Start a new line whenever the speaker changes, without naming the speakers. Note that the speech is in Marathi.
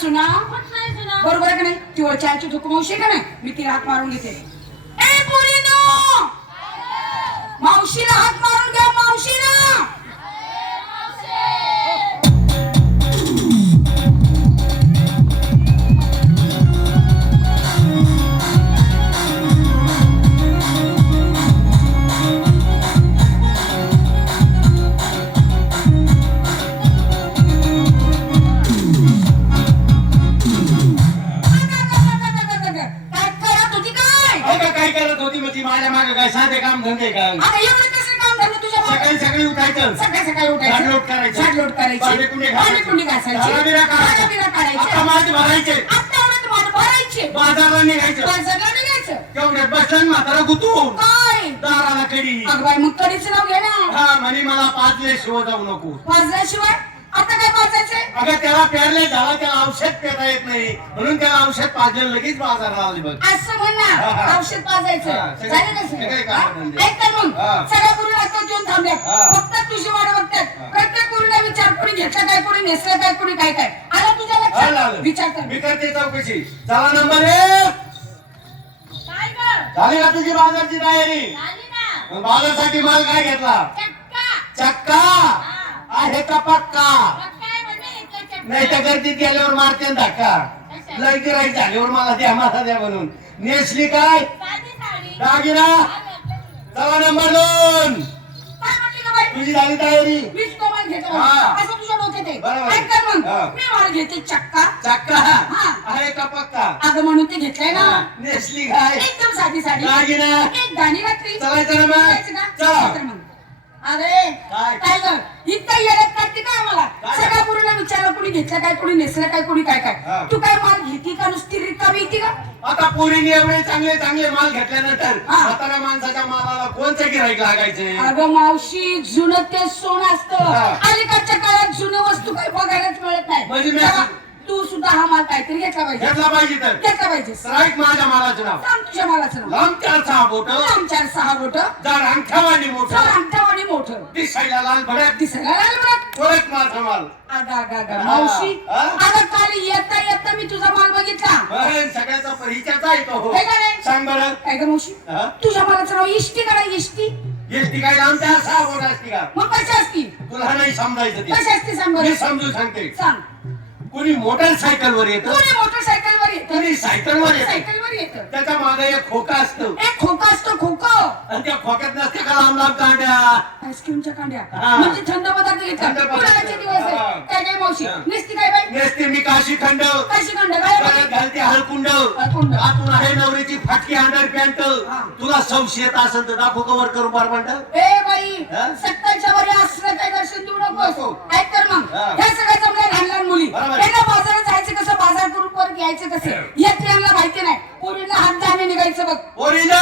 सुना? बरोबर आहे का नाही? ती चायची मावशी का नाही? मी तिला हात मारून घेते. मावशीला हात मारून घ्या. काय
साधे काम धंदे का
आता एवढं कसं काम झालं तुझ्या मागं?
सकाळी सकाळी उठायचं.
सकाळी सकाळी उठायचं.
झाडलोट करायचं.
झाडलोट करायची.
घासायचे.
घासायची.
आता भरायचे.
आता एवढं तुम्हाला भरायचे.
बाजारला निघायचं.
बाजारला निघायचं.
तेवढ्यात बसलं म्हातारा गुतून.
काय?
दाराला कडी.
अगं बाई मग कडीचं नाव घे ना.
हा म्हणे मला पाचले शिव जाऊ नको.
वाजायचंय
अगं त्याला पेरले झाला त्याला औषध पेरता येत नाही. म्हणून त्याला औषध पाजलं लगेच बाजारला आली बघ.
असं म्हण ना. औषध पाजायचं.
हा, सगळं-
झालं कसं
सगळे? कामं धंदे.
ऐक तर मग.
हा.
सगळ्या पुरी आता जेवण थांबल्यात
हा.
फक्त तुझी वाट बघतात. प्रत्येक पुरीला विचार कोणी घेतलं काय कोणी नेसलं काय कोणी काय काय. आला तुझ्या
आलं,
लक्षात?
आलं.
विचार कर.
मी करते चौकशी. चला नंबर एक.
काय गं?
झाली का तुझी बाजारची तयारी?
झाली ना.
मग बाजारसाठी माल काय घेतला?
चक्का.
चक्का. आहे का पक्का?
पक्का आहे म्हणे इथं चक्का.
नाही तर गर्दीत गेल्यावर मारते धक्का. लय गिराईक झाल्यावर मला द्या मला द्या म्हणून. नेसली काय. दागिना. चला नंबर दोन. तुझी झाली तयारी.
माल घेतो.
हा.
असं तुझ्या डोक्यात आहे.
बरोबर.
ऐक तर मग.
हा.
मी माल घेते चक्का.
चक्का?
हा.
आहे का पक्का?
अगं म्हणून ते घेतलंय ना.
नेसली काय?
एकदम साधी साडी.
दागिना.
एक
चलायचं ना मग? चला.
अरे
काय?
काय ग? इतकं येण्यात काढते काय आम्हाला? सगळ्या पुरीला विचारलं कोणी घेतलं काय कोणी नेसलं काय कोणी काय
हा.
काय तू काय माल घेती का नुसती रिकामी येते का
आता पोरीने एवढे चांगले चांगले माल घेतल्यानंतर
हा.
म्हाताऱ्या माणसाच्या मालाला कोणतं गिराईक लागायचे
अगं मावशी जुनं ते सोनं असतं
हा.
अलीकडच्या काळात जुने वस्तू काही बघायलाच मिळत नाही
म्हणजे मी-
तेव्हा तू सुद्धा हा माल काहीतरी घेतला पाहिजे.
घेतला पाहिजे तर.
घेतला पाहिजे.
राईट माझ्या मालाचं नाव.
सांग तुझ्या मालाचं नाव.
लांब चार सहा बोट.
लांब चार सहा बोट.
जर अंगठावानी
चार
मोठं
अंगठावाणी मोठं.
दिसायला लाल भडक.
दिसायला लाल बरं
परत माझा माल.
मावशी? अगं काल येता येता मी तुझा माल बघितला.
सगळ्याचा परिचयच आहे तो हो.
काय का?
सांग बरं.
काय ग मावशी? तुझ्या मालाचं नाव इष्टी का नाही इष्टी?
एसटी काय? लांब चार सहा बोट असते का?
मग कशी असती?
तुला नाही समजायचं
कशी असते सांग
मी समजून सांगते.
सांग.
कोणी मोटरसायकल वर येत
कोणी मोटरसायकल वर येत
कोणी सायकल वर येत
सायकल वर येत
त्याच्यामागे एक खोका असतो
एक खोका असतो खोका
आणि त्या खोक्यात नसते का लांब लांब कांड्या
आईस्क्रीमच्या कांड्या
हा.
म्हणजे थंड पदार्थ
थंड पदार्थ.
उन्हाळ्याचे दिवस
हा.
आहे काय काय मावशी
हा.
निसती काय बाई
नेसते मी काशी खंड
कशी खंड काय बाई?
गळ्यात घालते हळकुंड
हळकुंड.
आतून आहे नवरीची फाटकी अंडर पॅन्ट
हा.
तुला संशय येत असेल तर दाखव कवर करू बार म्हणत
ए बाई
हा?
सत्ताच्या वरी असलं काय दर्शन देऊ
नको.
ऐक तर मग
हा.
ह्या सगळ्या जमल्या लहान लहान मुली
बरोबर.
यायचं कसं या आम्हाला माहिती नाही. पोरीला हात दाणे निघायचं बघ.
पोरीला